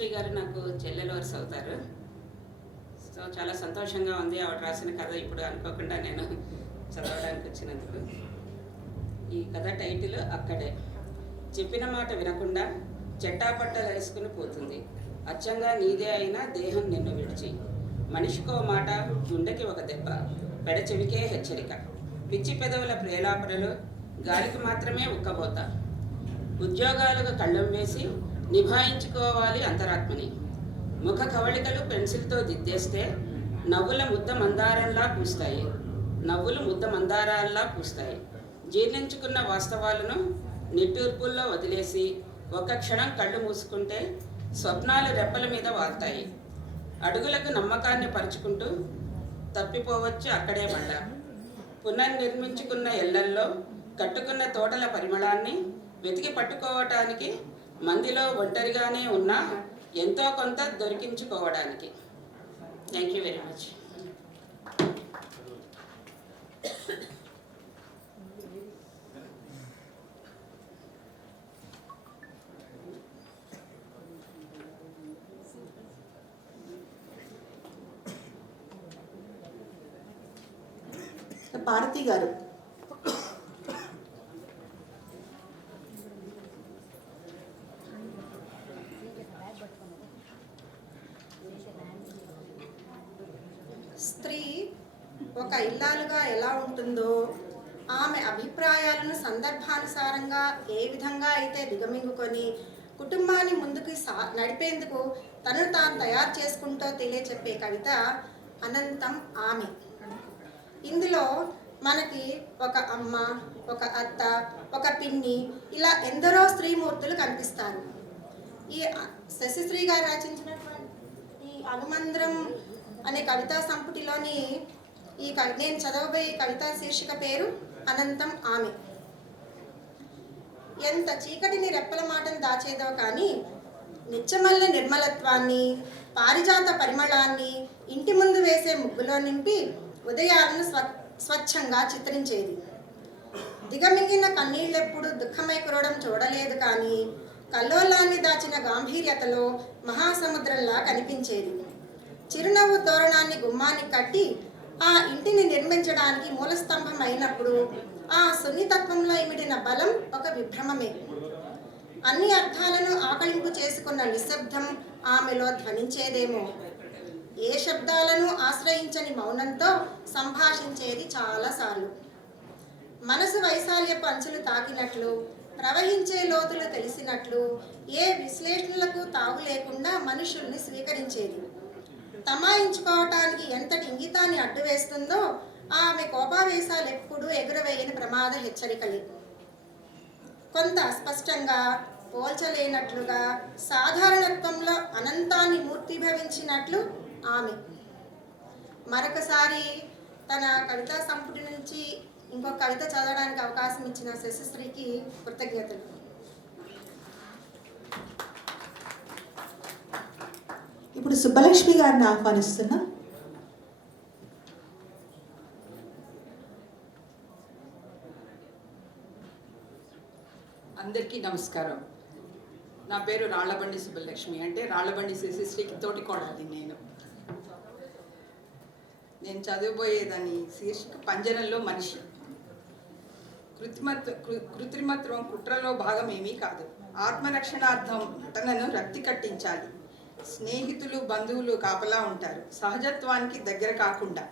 రాజశ్రీ గారు నాకు చెల్లెలు వరుస అవుతారు. సో చాలా సంతోషంగా ఉంది ఆవిడ రాసిన కథ ఇప్పుడు అనుకోకుండా నేను చదవడానికి వచ్చినందుకు. ఈ కథ టైటిల్ అక్కడే. చెప్పిన మాట వినకుండా చెట్టాపట్టలు వేసుకుని పోతుంది. అచ్చంగా నీదే అయినా దేహం నిన్ను విడిచి. మనిషికో మాట గుండెకి ఒక దెబ్బ పెడచెవికే హెచ్చరిక. పిచ్చి పెదవుల ప్రేలాపనలు గాలికి మాత్రమే ఉక్కబోత ఉద్యోగాలకు కళ్ళం వేసి నిభాయించుకోవాలి అంతరాత్మని. ముఖ కవళికలు పెన్సిల్తో దిద్దేస్తే నవ్వుల ముద్ద మందారంలా పూస్తాయి. నవ్వులు ముద్ద మందారాల్లా పూస్తాయి. జీర్ణించుకున్న వాస్తవాలను నిట్టూర్పుల్లో వదిలేసి ఒక క్షణం కళ్ళు మూసుకుంటే స్వప్నాలు రెప్పల మీద వాళ్తాయి. అడుగులకు నమ్మకాన్ని పరుచుకుంటూ తప్పిపోవచ్చు అక్కడే మళ్ళా. పునర్నిర్మించుకున్న ఇళ్ళల్లో కట్టుకున్న తోటల పరిమళాన్ని వెతికి పట్టుకోవటానికి మందిలో ఒంటరిగానే ఉన్నా ఎంతో కొంత దొరికించుకోవడానికి. Thank you very much Bharati garu స్త్రీ ఒక ఇల్లాలుగా ఎలా ఉంటుందో ఆమె అభిప్రాయాలను సందర్భానుసారంగా ఏ విధంగా అయితే దిగమింగుకొని కుటుంబాన్ని ముందుకు సా నడిపేందుకు తనను తాను తయారు చేసుకుంటూ తెలియచెప్పే కవిత అనంతం ఆమె. ఇందులో మనకి ఒక అమ్మ ఒక అత్త ఒక పిన్ని ఇలా ఎందరో స్త్రీమూర్తులు కనిపిస్తారు. ఈ శశిశ్రీ గారు రచించినటువంటి ఈ అనుమంద్రం అనే కవితా సంపుటిలోని ఈ కవి నేను చదవబోయే కవితా శీర్షిక పేరు అనంతం ఆమె. ఎంత చీకటిని రెప్పల మాటను దాచేదో కానీ నిత్యమల్ల నిర్మలత్వాన్ని పారిజాత పరిమళాన్ని ఇంటి ముందు వేసే ముగ్గులో నింపి ఉదయాలను స్వ స్వచ్ఛంగా చిత్రించేది. దిగమింగిన కన్నీళ్ళెప్పుడు దుఃఖమై కురవడం చూడలేదు కానీ కల్లోలాన్ని దాచిన గాంభీర్యతలో మహాసముద్రంలా కనిపించేది. చిరునవ్వు తోరణాన్ని గుమ్మాన్ని కట్టి ఆ ఇంటిని నిర్మించడానికి మూలస్తంభం అయినప్పుడు ఆ సున్నితత్వంలో ఇమిడిన బలం ఒక విభ్రమమే. అన్ని అర్థాలను ఆకలింపు చేసుకున్న నిశ్శబ్దం ఆమెలో ధ్వనించేదేమో. ఏ శబ్దాలను ఆశ్రయించని మౌనంతో సంభాషించేది చాలాసార్లు. మనసు వైశాల్యపు అంచులు తాకినట్లు ప్రవహించే లోతులు తెలిసినట్లు ఏ విశ్లేషణలకు తావు లేకుండా మనుషుల్ని స్వీకరించేది. తమాయించుకోవటానికి ఎంతటి ఇంగితాన్ని అడ్డువేస్తుందో ఆమె కోపావేశాలు ఎప్పుడూ ఎగురవేయని ప్రమాద హెచ్చరికలు. కొంత అస్పష్టంగా పోల్చలేనట్లుగా సాధారణత్వంలో అనంతాన్ని మూర్తిభవించినట్లు ఆమె. మరొకసారి తన కవితా సంపుటి నుంచి ఇంకో కవిత చదవడానికి అవకాశం ఇచ్చిన శశిశ్రీకి కృతజ్ఞతలు. ఇప్పుడు సుబ్బలక్ష్మి గారిని ఆహ్వానిస్తున్నాం. అందరికీ నమస్కారం. నా పేరు రాళ్ళబండి సుబ్బలక్ష్మి. అంటే రాళ్ళబండి శశిశ్రీకి తోటి కొడాలి నేను. నేను చదువుబోయేదాన్ని శీర్షిక పంజరంలో మనిషి. కృత్రిమత్వ కృత్రిమత్వం కుట్రలో భాగం ఏమీ కాదు. ఆత్మరక్షణార్థం నటనను రక్తి కట్టించాలి. స్నేహితులు బంధువులు కాపలా ఉంటారు. సహజత్వానికి దగ్గర కాకుండా.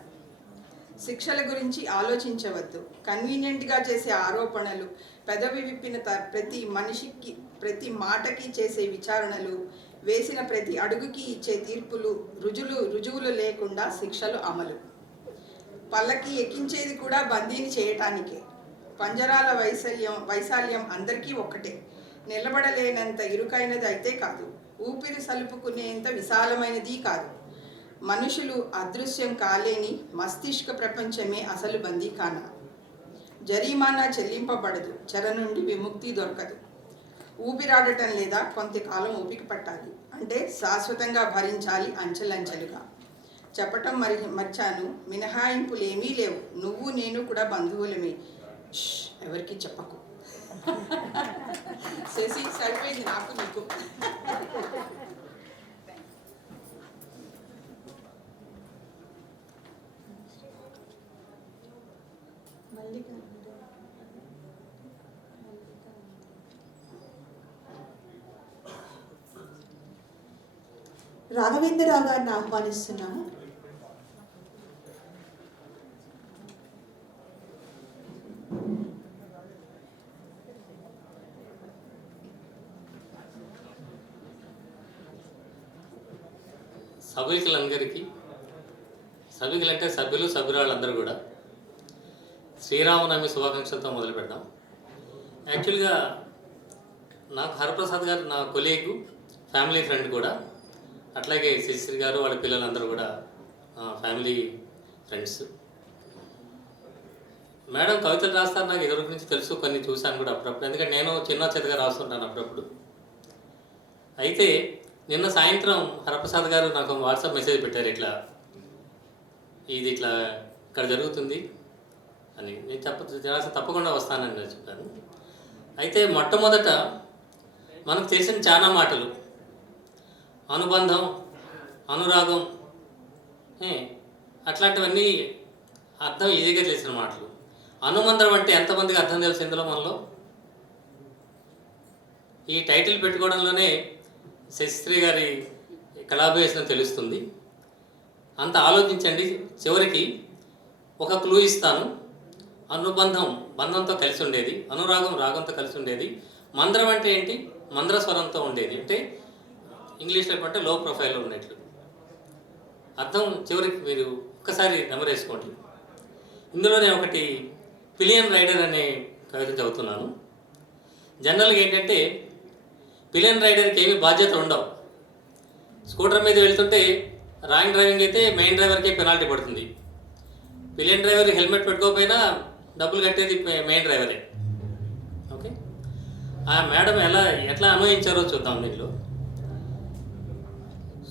శిక్షల గురించి ఆలోచించవద్దు. కన్వీనియంట్గా చేసే ఆరోపణలు పెదవి విప్పిన త- ప్రతి మనిషికి ప్రతి మాటకి చేసే విచారణలు వేసిన ప్రతి అడుగుకి ఇచ్చే తీర్పులు రుజులు రుజువులు లేకుండా శిక్షలు అమలు. పల్లకి ఎక్కించేది కూడా బందీని చేయటానికే. పంజరాల వైశల్యం వైశాల్యం అందరికీ ఒక్కటే. నిలబడలేనంత ఇరుకైనది అయితే కాదు. ఊపిరి సలుపుకునేంత విశాలమైనది కాదు. మనుషులు అదృశ్యం కాలేని మస్తిష్క ప్రపంచమే అసలు బందీఖాన. జరీమానా చెల్లింపబడదు. చెర నుండి విముక్తి దొరకదు. ఊపిరాడటం లేదా కొంతకాలం ఊపికి పట్టాలి. అంటే శాశ్వతంగా భరించాలి అంచెలంచెలుగా. చెప్పటం మరి మర్చాను. మినహాయింపులు ఏమీ లేవు. నువ్వు నేను కూడా బంధువులమే. ష్, ఎవరికి చెప్పకు. నాకు రాఘవేంద్రరావు గారిని ఆహ్వానిస్తున్నాము సభికులందరికీ సభికులంటే సభ్యులు సభ్యురాళ్ళందరూ కూడా శ్రీరామనవమి శుభాకాంక్షలతో మొదలు పెడదాం. యాక్చువల్గా నాకు హరప్రసాద్ గారు నా కొలీగు ఫ్యామిలీ ఫ్రెండ్ కూడా అట్లాగే శశిశ్రీ గారు వాళ్ళ పిల్లలందరూ కూడా ఫ్యామిలీ ఫ్రెండ్స్. మేడం కవితలు రాస్తారు నాకు ఇదివరకు నుంచి తెలుసు కొన్ని చూశాను కూడా అప్పుడప్పుడు. ఎందుకంటే నేను చిన్న చెత్తగా రాస్తుంటాను అప్పుడప్పుడు. అయితే నిన్న సాయంత్రం హరప్రసాద్ గారు నాకు వాట్సాప్ మెసేజ్ పెట్టారు ఇట్లా ఇది ఇట్లా ఇక్కడ జరుగుతుంది అని. నేను చెప్ప జనాస తప్పకుండా వస్తానని నేను చెప్పాను. అయితే మొట్టమొదట మనకు తెలిసిన చాలా మాటలు అనుబంధం అనురాగం అట్లాంటివన్నీ అర్థం ఈజీగా తెలిసిన మాటలు. అనుబంధం అంటే ఎంతమందికి అర్థం తెలుసు ఇందులో మనలో? ఈ టైటిల్ పెట్టుకోవడంలోనే శశిశ్రీ గారి కళాభ్యాసం తెలుస్తుంది. అంత ఆలోచించండి. చివరికి ఒక క్లూ ఇస్తాను. అనుబంధం బంధంతో కలిసి ఉండేది. అనురాగం రాగంతో కలిసి ఉండేది. మంద్రం అంటే ఏంటి? మంద్ర స్వరంతో ఉండేది. అంటే ఇంగ్లీష్లో అంటే లో ప్రొఫైల్లో ఉన్నట్లు. అర్థం చివరికి మీరు ఒక్కసారి నెమరేసుకోండి. ఇందులో నేను ఒకటి పిలియన్ రైడర్ అనే కవిత చదువుతున్నాను. జనరల్గా ఏంటంటే పిలియన్ రైడర్కి ఏమి బాధ్యత ఉండవు. స్కూటర్ మీద వెళ్తుంటే రాంగ్ డ్రైవింగ్ అయితే మెయిన్ డ్రైవర్కే పెనాల్టీ పడుతుంది. పిలియన్ డ్రైవర్ హెల్మెట్ పెట్టుకోకపోయినా డబ్బులు కట్టేది మెయిన్ డ్రైవరే. ఓకే? ఆ మేడం ఎలా ఎట్లా అన్వయించారో చూద్దాం దీంట్లో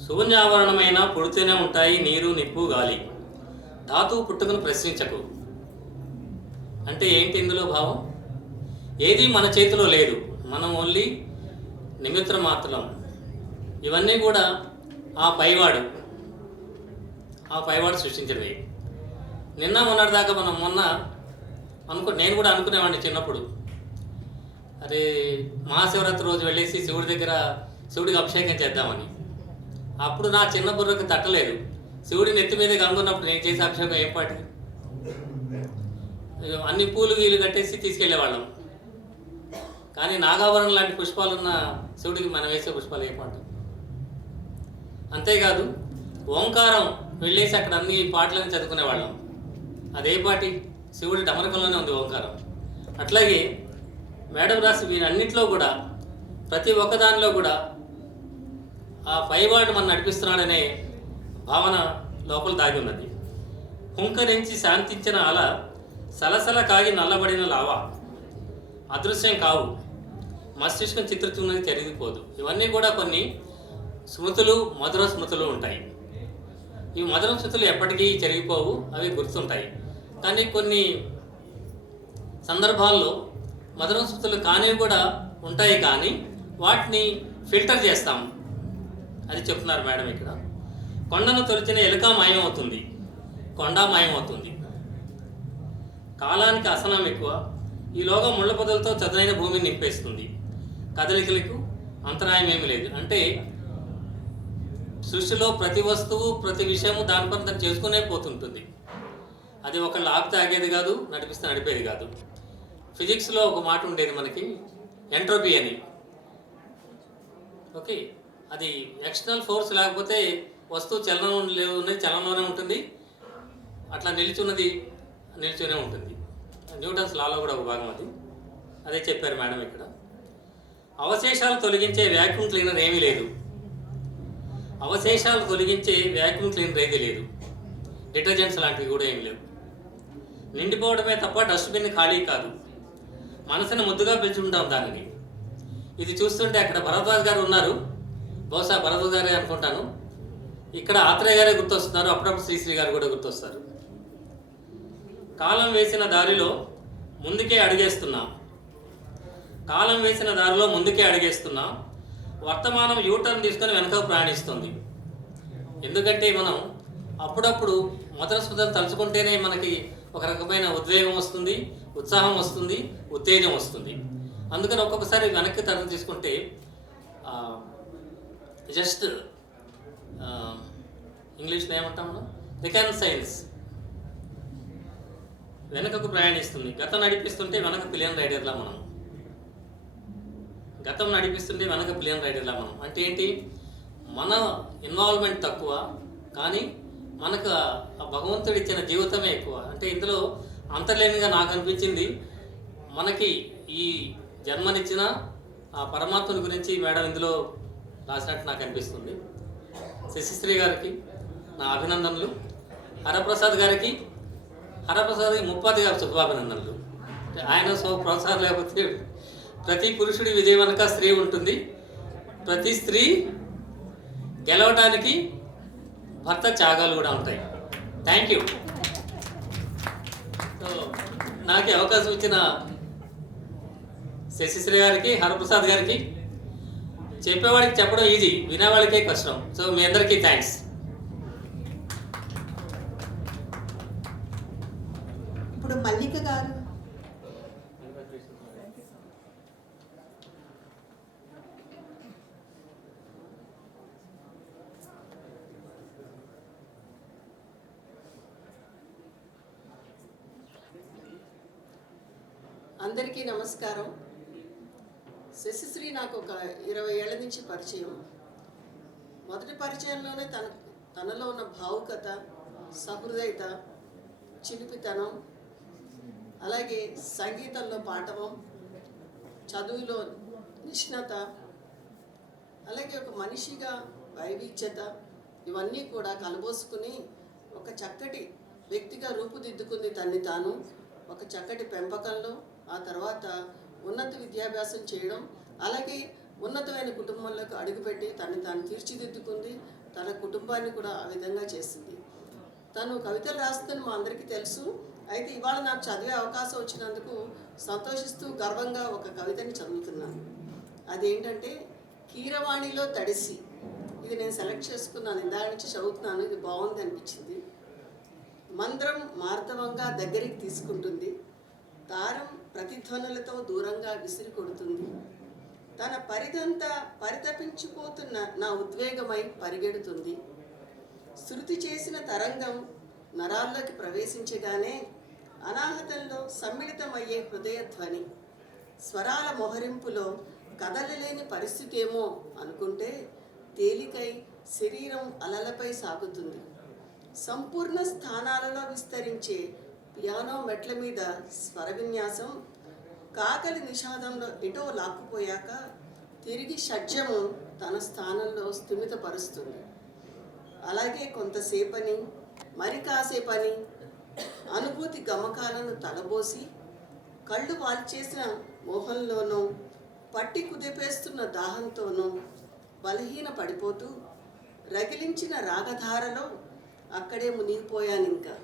శూన్యావరణమైన పుడితేనే ఉంటాయి నీరు నిప్పు గాలి. ధాతువు పుట్టుకను ప్రశ్నించకు. అంటే ఏంటి ఇందులో భావం? ఏది మన చేతిలో లేదు. మనం ఓన్లీ నిమిత్ర మాత్రం. ఇవన్నీ కూడా ఆ పైవాడు ఆ పైవాడు సృష్టించినవి. నిన్న మొన్నటి దాకా మనం మొన్న అనుకో నేను కూడా అనుకునేవాడిని చిన్నప్పుడు. అరే మహాశివరాత్రి రోజు వెళ్ళేసి శివుడి దగ్గర శివుడికి అభిషేకం చేద్దామని. అప్పుడు నా చిన్న బుర్రకు తట్టలేదు. శివుడి నెత్తి మీద కనుగొన్నప్పుడు నేను చేసే అభిషేకం ఏం పాటి? అన్ని పూలు గీలు కట్టేసి తీసుకెళ్ళేవాళ్ళం కానీ నాగాభరణం లాంటి పుష్పాలున్న శివుడికి మనం వేసే పుష్పాలు ఏమంటుంది అంతేకాదు ఓంకారం వెళ్ళేసి అక్కడ అన్ని పాటలను చదువుకునేవాళ్ళం అదే పాటి శివుడి డమరకంలోనే ఉంది ఓంకారం. అట్లాగే మేడం రాసి వీరన్నింటిలో కూడా ప్రతి ఒక్కదానిలో కూడా ఆ పైవాడు మనం నడిపిస్తున్నాడనే భావన లోపల దాగి ఉన్నది. హుంకరించి శాంతించిన అల సలసల కాగి నల్లబడిన లావా. అదృశ్యం కావు. మస్తిష్కం చిత్రతున్నది జరిగిపోదు. ఇవన్నీ కూడా కొన్ని స్మృతులు మధుర స్మృతులు ఉంటాయి. ఈ మధుర స్మృతులు ఎప్పటికీ జరిగిపోవు అవి గుర్తుంటాయి. కానీ కొన్ని సందర్భాల్లో మధుర స్మృతులు కానివి కూడా ఉంటాయి కానీ వాటిని ఫిల్టర్ చేస్తాం. అది చెప్తున్నారు మేడం ఇక్కడ. కొండను తొలిచిన ఎలుక మాయమవుతుంది. కొండ మాయమవుతుంది. కాలానికి అసనం ఎక్కువ. ఈలోగా ముళ్ళ పొదలతో చదునైన భూమిని నింపేస్తుంది. కదలికలకు అంతరాయం ఏమీ లేదు. అంటే సృష్టిలో ప్రతి వస్తువు ప్రతి విషయము దాని పని తను చేసుకునే పోతుంటుంది. అది ఒకళ్ళు ఆపితే ఆగేది కాదు నడిపిస్తే నడిపేది కాదు. ఫిజిక్స్లో ఒక మాట ఉండేది మనకి ఎంట్రోపీ అని. ఓకే అది ఎక్స్టర్నల్ ఫోర్స్ లేకపోతే వస్తువు చలనం ఉన్నది చలనంలోనే ఉంటుంది. అట్లా నిలిచున్నది నిల్చునే ఉంటుంది. న్యూటన్స్ లాలో కూడా ఒక భాగం అది. అదే చెప్పారు మేడం ఇక్కడ. అవశేషాలు తొలగించే వ్యాక్యూమ్ క్లీనర్ ఏమీ లేదు. అవశేషాలు తొలగించే వ్యాక్యూమ్ క్లీనర్ ఏది లేదు. డిటర్జెంట్స్ లాంటివి కూడా ఏమి లేవు. నిండిపోవడమే తప్ప డస్ట్బిన్ ఖాళీ కాదు. మనసుని ముద్దుగా పిలుచుకుంటాం దానిని. ఇది చూస్తుంటే అక్కడ భరద్వాజ్ గారు ఉన్నారు. బహుశా భరద్వాజ్ గారే అనుకుంటాను. ఇక్కడ ఆత్రేయ గారే గుర్తొస్తున్నారు. అప్పుడప్పుడు శ్రీశ్రీ గారు కూడా గుర్తొస్తారు. కాలం వేసిన దారిలో ముందుకే అడిగేస్తున్నాం. కాలం వేసిన దారిలో ముందుకే అడిగేస్తున్నాం వర్తమానం యూటర్న్ తీసుకొని వెనక ప్రయాణిస్తుంది. ఎందుకంటే మనం అప్పుడప్పుడు మొదటి స్పృతలు తలుచుకుంటేనే మనకి ఒక రకమైన ఉద్వేగం వస్తుంది ఉత్సాహం వస్తుంది ఉత్తేజం వస్తుంది. అందుకని ఒక్కొక్కసారి వెనక్కి తరం తీసుకుంటే జస్ట్ ఇంగ్లీష్లో ఏమంటాం మనం? రికన్ సైన్స్ వెనకకు ప్రయాణిస్తుంది. గతం నడిపిస్తుంటే వెనక పిలియన్ రైడర్లా మనం. గతం నడిపిస్తుంటే వెనక ప్లేన్ రైడర్లా మనం. అంటే ఏంటి? మన ఇన్వాల్వ్మెంట్ తక్కువ కానీ మనకు ఆ భగవంతుడు ఇచ్చిన జీవితమే ఎక్కువ. అంటే ఇందులో అంతర్లేనిగా నాకు అనిపించింది మనకి ఈ జన్మనిచ్చిన ఆ పరమాత్మని గురించి మేడం ఇందులో రాసినట్టు నాకు అనిపిస్తుంది. శశిశ్రీ గారికి నా అభినందనలు. హరప్రసాద్ గారికి హరప్రసాద్ ముప్పాది గారి శుభాభినందనలు ఆయన సో ప్రోత్సాహం లేకపోతే ప్రతి పురుషుడి విజయం వెనక స్త్రీ ఉంటుంది. ప్రతి స్త్రీ గెలవడానికి భర్త త్యాగాలు కూడా ఉంటాయి. థ్యాంక్ యూ సో నాకు అవకాశం ఇచ్చిన శశిశ్రీ గారికి హరప్రసాద్ గారికి చెప్పేవాడికి చెప్పడం ఈజీ వినేవాడికే కష్టం. సో మీ అందరికీ థ్యాంక్స్ ఇప్పుడు మల్లిక గారు అందరికీ నమస్కారం. శశిశ్రీ నాకు ఒక ఇరవై ఏళ్ళ నుంచి పరిచయం. మొదటి పరిచయంలోనే తన తనలో ఉన్న భావుకత సహృదయత చిలిపితనం అలాగే సంగీతంలో పాఠవం చదువులో నిష్ణత అలాగే ఒక మనిషిగా వైవిధ్యత ఇవన్నీ కూడా కలబోసుకుని ఒక చక్కటి వ్యక్తిగా రూపుదిద్దుకుంది తన్ని తాను. ఒక చక్కటి పెంపకంలో ఆ తర్వాత ఉన్నత విద్యాభ్యాసం చేయడం అలాగే ఉన్నతమైన కుటుంబంలోకి అడుగుపెట్టి తను తాను తీర్చిదిద్దుకుంది తన కుటుంబాన్ని కూడా ఆ విధంగా చేసింది. తను కవితలు రాస్తుందని మా అందరికీ తెలుసు. అయితే ఇవాళ నాకు చదివే అవకాశం వచ్చినందుకు సంతోషిస్తూ గర్వంగా ఒక కవితని చదువుతున్నాను. అదేంటంటే కీరవాణిలో తడిసి ఇది నేను సెలెక్ట్ చేసుకున్నాను ఇందాక నుంచి చదువుతున్నాను ఇది బాగుంది అనిపించింది. మంత్రం మార్దవంగా దగ్గరికి తీసుకుంటుంది. తారం ప్రతిధ్వనులతో దూరంగా విసిరి కొడుతుంది. తన పరిదంతా పరితపించిపోతున్న నా ఉద్వేగమై పరిగెడుతుంది. శృతి చేసిన తరంగం నరాల్లోకి ప్రవేశించగానే అనాహతంలో సమ్మిళితమయ్యే హృదయధ్వని స్వరాల మొహరింపులో కదలలేని పరిస్థితి ఏమో అనుకుంటే తేలికై శరీరం అలలపై సాగుతుంది. సంపూర్ణ స్థానాలలో విస్తరించే పియానో మెట్ల మీద స్వర విన్యాసం కాకలి నిషాదంలో ఎటో లాక్కుపోయాక తిరిగి షడ్జము తన స్థానంలో స్థిమితపరుస్తుంది. అలాగే కొంతసేపని మరి కాసేపని అనుభూతి గమకాలను తలబోసి కళ్ళు వాల్చేసిన మోహంలోనూ పట్టి కుదిపేస్తున్న దాహంతోనూ బలహీన పడిపోతూ రగిలించిన రాగధారలో అక్కడే మునిగిపోయాను ఇంకా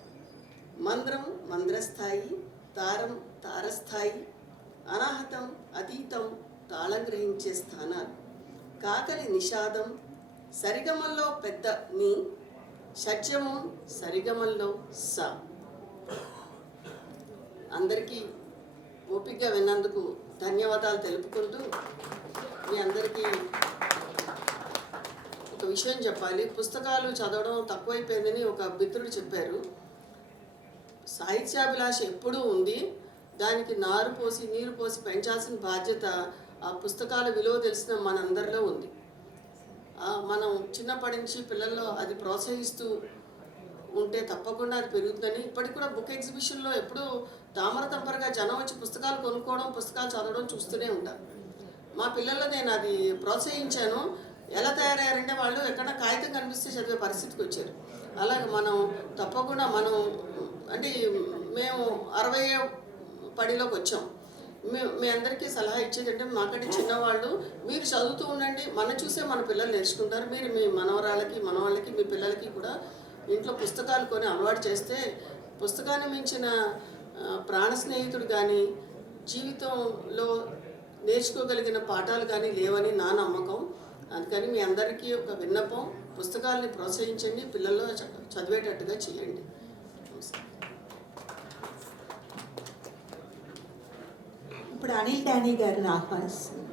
మంద్రం మంద్రస్థాయి తారం తారస్థాయి అనాహతం అతీతం తాళం గ్రహించే స్థానాలు. కాకలి నిషాదం సరిగమల్లో పెద్ద ని షడ్జము సరిగమల్లో స. అందరికీ ఓపికగా విన్నందుకు ధన్యవాదాలు తెలుపుకుంటూ మీ అందరికీ ఒక విషయం చెప్పాలి. పుస్తకాలు చదవడం తక్కువైపోయిందని ఒక మిత్రుడు చెప్పారు. సాహిత్యాభిలాష ఎప్పుడూ ఉంది. దానికి నారు పోసి నీరు పోసి పెంచాల్సిన బాధ్యత ఆ పుస్తకాల విలువ తెలిసిన మనందరిలో ఉంది. మనం చిన్నప్పటి నుంచి పిల్లల్లో అది ప్రోత్సహిస్తూ ఉంటే తప్పకుండా అది పెరుగుతుందని ఇప్పటికి కూడా బుక్ ఎగ్జిబిషన్లో ఎప్పుడూ తామర తంపరగా జనం వచ్చి పుస్తకాలు కొనుక్కోవడం పుస్తకాలు చదవడం చూస్తూనే ఉంటారు. మా పిల్లల్లో నేను అది ప్రోత్సహించాను. ఎలా తయారయ్యారంటే వాళ్ళు ఎక్కడ కాగితం కనిపిస్తే చదివే పరిస్థితికి వచ్చారు. అలాగే మనం తప్పకుండా మనం అంటే మేము అరవై పడిలోకి వచ్చాం. మీ మీ అందరికీ సలహా ఇచ్చేదంటే మాకంటే చిన్నవాళ్ళు మీరు చదువుతూ ఉండండి. మన చూసే మన పిల్లలు నేర్చుకుంటారు. మీరు మీ మనవరాళ్ళకి మనవాళ్ళకి మీ పిల్లలకి కూడా ఇంట్లో పుస్తకాలు కొని అలవాటు చేస్తే పుస్తకాన్ని మించిన ప్రాణ స్నేహితుడు కానీ జీవితంలో నేర్చుకోగలిగిన పాఠాలు కానీ లేవని నా నమ్మకం. అందుకని మీ అందరికీ ఒక విన్నపం. పుస్తకాలని ప్రోత్సహించండి. పిల్లల్లో చ- చదివేటట్టుగా చేయండి. ఇప్పుడు అనిల్ డానీ గారిని ఆహ్వానిస్తున్నాను